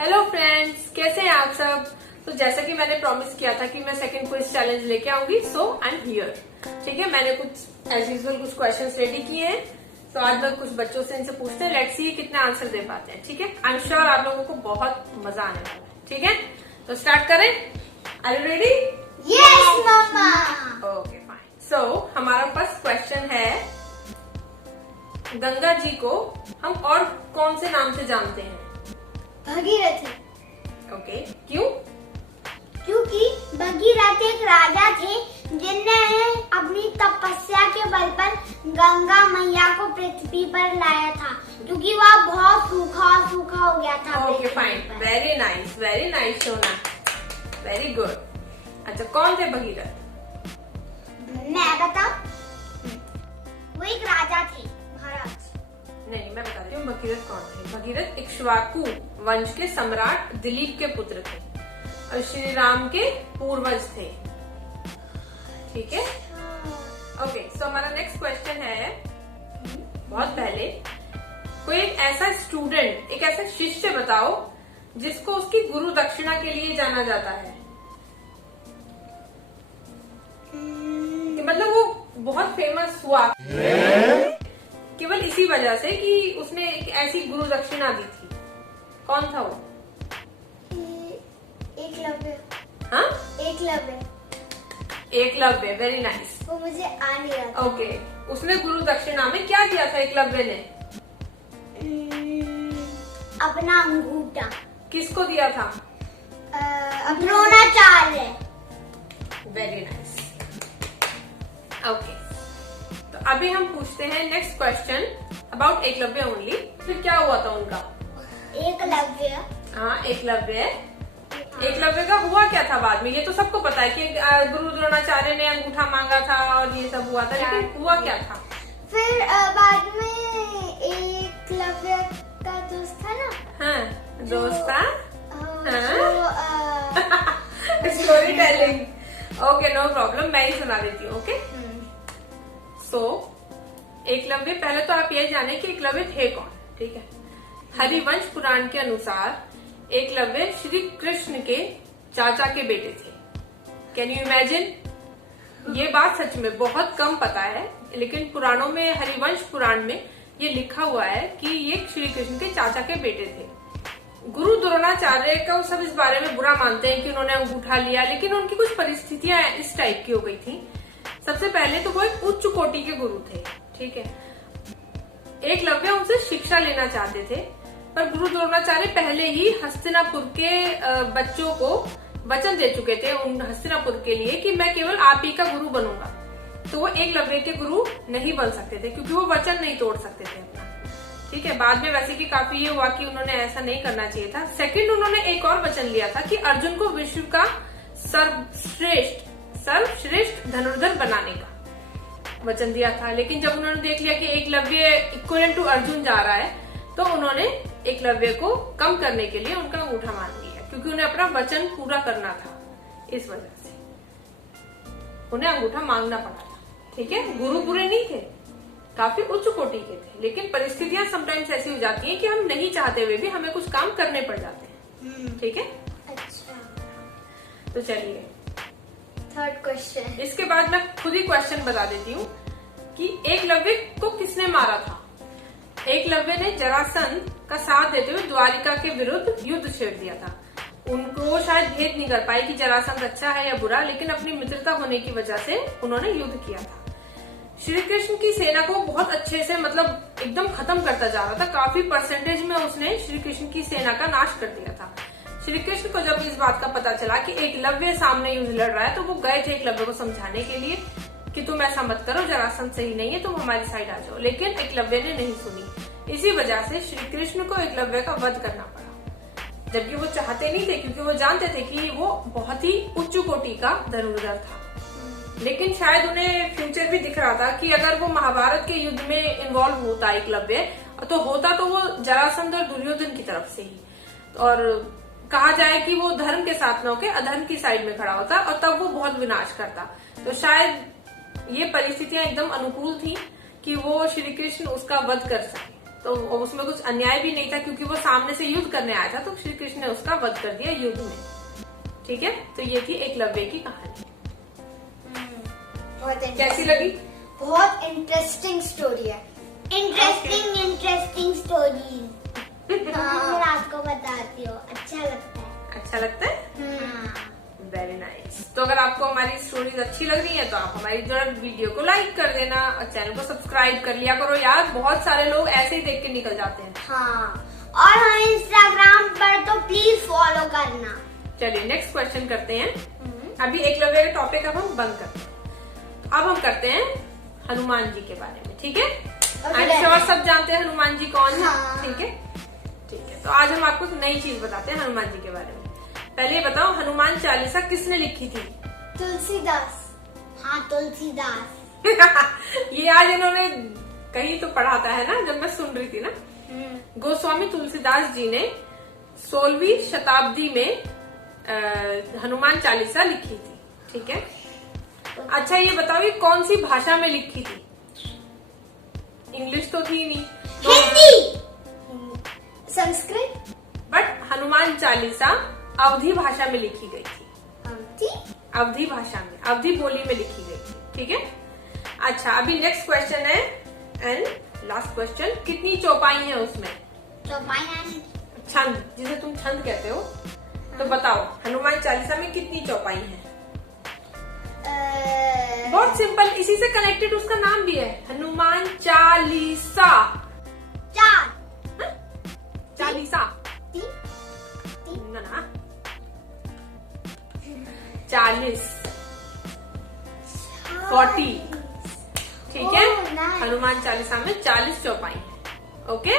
Hello friends, कैसे हैं आप सब। तो जैसा कि मैंने प्रॉमिस किया था कि मैं सेकंड क्विज चैलेंज लेके आऊंगी, सो आई एम हियर। ठीक है, मैंने कुछ एज यूजुअल कुछ क्वेश्चंस रेडी किए हैं। तो आज मैं कुछ बच्चों से इनसे पूछते हैं, लेट्स सी कितने आंसर दे पाते हैं। ठीक है, आई एम श्योर आप लोगों को बहुत मजा आने वाला है। ठीक है, तो स्टार्ट करें। Are you ready? यस मम्मा। Okay fine. सो हमारा फर्स्ट क्वेश्चन है, गंगा जी को हम और कौन से नाम से जानते हैं? भगीरथ। ओके, क्यों? क्योंकि भगीरथ एक राजा थे जिनने अपनी तपस्या के बल पर गंगा मैया को पृथ्वी पर लाया था, क्योंकि वह बहुत सूखा हो गया था। ओके फाइन, वेरी नाइस सोना, वेरी गुड। अच्छा, कौन थे भगीरथ? मैं बताऊं? वो एक राजा थे, महाराज। नहीं, मैं बताती हूँ भगीरथ कौन थे। भगीरथ इक्ष्वाकु वंश के सम्राट दिलीप के पुत्र थे और श्री राम के पूर्वज थे। ठीक है, ओके। सो हमारा नेक्स्ट क्वेश्चन है, बहुत पहले कोई एक ऐसा स्टूडेंट, एक ऐसा शिष्य बताओ जिसको उसकी गुरु दक्षिणा के लिए जाना जाता है। कि मतलब वो बहुत फेमस हुआ केवल इसी वजह से कि उसने एक ऐसी गुरु दक्षिणा दी थी। कौन था वो? एकलव्य। हाँ, एकलव्य, वेरी नाइस। वो मुझे आ नहीं रहा था। ओके, उसने गुरु दक्षिणा में क्या दिया था एकलव्य ने? अपना अंगूठा। किसको दिया था? द्रोणाचार्य। Very nice. ओके, तो अभी हम पूछते हैं next question about Eklavya only. फिर क्या हुआ था उनका? एकलव्य। हाँ, एकलव्य का हुआ क्या था बाद में? ये तो सबको पता है कि गुरु द्रोणाचार्य ने अंगूठा मांगा था और ये सब हुआ था, लेकिन हुआ क्या था? फिर बाद में एकलव्य का दोस्त था ना। हाँ, दोस्त था। हाँ। Story telling. Okay, no problem, मैं ही सुना देती हूँ। ओके, सो एकलव्य, पहले तो आप ये जाने कि एकलव्य थे कौन। ठीक है, हरिवंश पुराण के अनुसार एकलव्य श्री कृष्ण के चाचा के बेटे थे। Can you imagine? ये बात सच में बहुत कम पता है, लेकिन पुराणों में, हरिवंश पुराण में ये लिखा हुआ है कि ये श्री कृष्ण के चाचा के बेटे थे। गुरु द्रोणाचार्य का सब इस बारे में बुरा मानते हैं कि उन्होंने अंगूठा लिया, लेकिन उनकी कुछ परिस्थितियां इस टाइप की हो गई थी। सबसे पहले तो वो एक उच्च कोटि के गुरु थे। ठीक है, एकलव्य उनसे शिक्षा लेना चाहते थे, पर गुरु द्रोणाचार्य पहले ही हस्तिनापुर के बच्चों को वचन दे चुके थे, उन हस्तिनापुर के लिए, कि मैं केवल आप ही का गुरु बनूंगा। तो वो एकलव्य के गुरु नहीं बन सकते थे, क्योंकि वो वचन नहीं तोड़ सकते थे अपना। ठीक है, बाद में वैसे कि काफी ये हुआ कि उन्होंने ऐसा नहीं करना चाहिए था। सेकंड, उन्होंने एक और वचन लिया था कि अर्जुन को विश्व का सर्वश्रेष्ठ धनुर्धर बनाने का वचन दिया था। लेकिन जब उन्होंने देख लिया कि एकलव्य इक्वलेंट टू अर्जुन जा रहा है, तो उन्होंने एकलव्य को कम करने के लिए उनका अंगूठा मान लिया, क्योंकि उन्हें अपना वचन पूरा करना था। इस वजह से उन्हें अंगूठा मांगना पड़ा था। ठीक है, गुरु बुरे नहीं थे, काफी उच्च कोटि के थे, लेकिन परिस्थितियां समटाइम्स ऐसी हो जाती हैं कि हम नहीं चाहते हुए भी हमें कुछ काम करने पड़ जाते हैं। ठीक है, अच्छा, तो चलिए थर्ड क्वेश्चन। इसके बाद मैं खुद ही क्वेश्चन बता देती हूँ कि एकलव्य को किसने मारा था। एकलव्य ने जरासंध का साथ देते हुए द्वारिका के विरुद्ध युद्ध छेड़ दिया था। उनको शायद भेद नहीं कर पाए कि जरासंध अच्छा है या बुरा, लेकिन अपनी मित्रता होने की वजह से उन्होंने युद्ध किया था। श्री कृष्ण की सेना को बहुत अच्छे से, मतलब एकदम खत्म करता जा रहा था। काफी परसेंटेज में उसने श्री कृष्ण की सेना का नाश कर दिया था। श्री कृष्ण को जब इस बात का पता चला कि एकलव्य सामने युद्ध लड़ रहा है, तो वो गए थे एकलव्य को समझाने के लिए कि तुम ऐसा मत करो, जरासंध सही नहीं है, तुम हमारी साइड आ जाओ। लेकिन एकलव्य ने नहीं सुनी। इसी वजह से श्री कृष्ण को एकलव्य का वध करना पड़ा, जबकि वो चाहते नहीं थे, क्योंकि वो जानते थे कि वो बहुत ही उच्च कोटि का धनुर्धर था। लेकिन शायद उन्हें फ्यूचर भी दिख रहा था कि अगर वो महाभारत के युद्ध में इन्वॉल्व होता एकलव्य, तो होता तो वो जरासंध और दुर्योधन की तरफ से ही, और कहा जाए कि वो धर्म के साथ न होकर अधर्म की साइड में खड़ा होता, और तब वो बहुत विनाश करता। तो शायद ये परिस्थितियां एकदम अनुकूल थी कि वो श्री कृष्ण उसका वध कर सके। तो उसमें कुछ अन्याय भी नहीं था क्योंकि वो सामने से युद्ध करने आया था, तो श्री कृष्ण ने उसका वध कर दिया युद्ध में। ठीक है, तो ये थी एकलव्य की कहानी। बहुत कैसी लगी? बहुत इंटरेस्टिंग स्टोरी है। Interesting story. मैं आपको बताती हूँ, अच्छा लगता है। अच्छा लगता है? Very nice. तो अगर आपको हमारी स्टोरीज अच्छी लग रही है तो आप हमारी जरूर वीडियो को लाइक कर देना और चैनल को सब्सक्राइब कर लिया करो यार, बहुत सारे लोग ऐसे ही देख के निकल जाते हैं। हाँ, और हमें इंस्टाग्राम पर तो प्लीज फॉलो करना। चलिए नेक्स्ट क्वेश्चन करते हैं। अभी एकलव्य का टॉपिक अब हम बंद करते हैं। अब हम करते हैं हनुमान जी के बारे में। ठीक है, आई एम श्योर सब जानते हैं हनुमान जी कौन है। ठीक है, ठीक है। तो आज हम आपको नई चीज बताते हैं हनुमान जी के बारे में। पहले ये बताओ, हनुमान चालीसा किसने लिखी थी? तुलसीदास। हाँ, तुलसीदास। ये आज इन्होंने कहीं तो पढ़ा था, है ना, जब मैं सुन रही थी ना। गोस्वामी तुलसीदास जी ने 16वीं शताब्दी में हनुमान चालीसा लिखी थी। ठीक है, अच्छा ये बताओ ये कौन सी भाषा में लिखी थी? इंग्लिश तो थी नहीं, हिंदी, संस्कृत, बट हनुमान चालीसा अवधी भाषा में लिखी गई थी। अवधी भाषा में, अवधी बोली में लिखी गई थी। ठीक है, अच्छा अभी नेक्स्ट क्वेश्चन है एंड लास्ट क्वेश्चन, कितनी चौपाई है उसमें? चौपाई, छंद, जिसे तुम छंद कहते हो, तो बताओ हनुमान चालीसा में कितनी चौपाई है? बहुत सिंपल, इसी से कनेक्टेड उसका नाम भी है, हनुमान चालीसा। चालीसा ना 40 ठीक है, हनुमान चालीसा में 40 चौपाई है। ओके,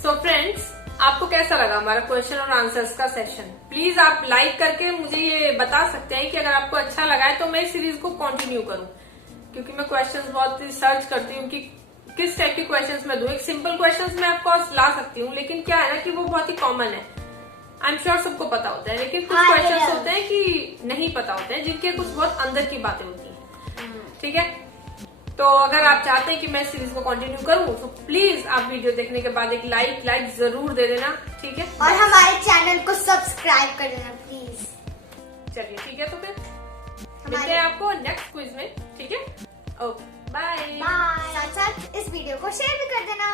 सो फ्रेंड्स, आपको कैसा लगा हमारा क्वेश्चन और आंसर्स का सेशन? प्लीज आप लाइक करके मुझे ये बता सकते हैं कि अगर आपको अच्छा लगा है तो मैं इस सीरीज को कंटिन्यू करूं, क्योंकि मैं क्वेश्चंस बहुत सर्च करती हूँ कि किस टाइप के क्वेश्चंस मैं दूं। एक सिंपल क्वेश्चंस मैं ऑफकोर्स ला सकती हूँ, लेकिन क्या है ना कि वो बहुत ही कॉमन है, आई एम श्योर सबको पता होता है, लेकिन कुछ क्वेश्चंस होते हैं कि नहीं पता होते हैं, जिनके कुछ बहुत अंदर की बातें होती हैं। ठीक है, तो अगर आप चाहते हैं कि मैं सीरीज को कंटिन्यू करूं तो प्लीज आप वीडियो देखने के बाद एक लाइक जरूर दे देना। ठीक है, और हमारे चैनल को सब्सक्राइब कर देना प्लीज। चलिए ठीक है, तो फिर मिलते हैं आपको नेक्स्ट क्विज में। ठीक है, ओके बाय। साथ साथ इस वीडियो को शेयर भी कर देना।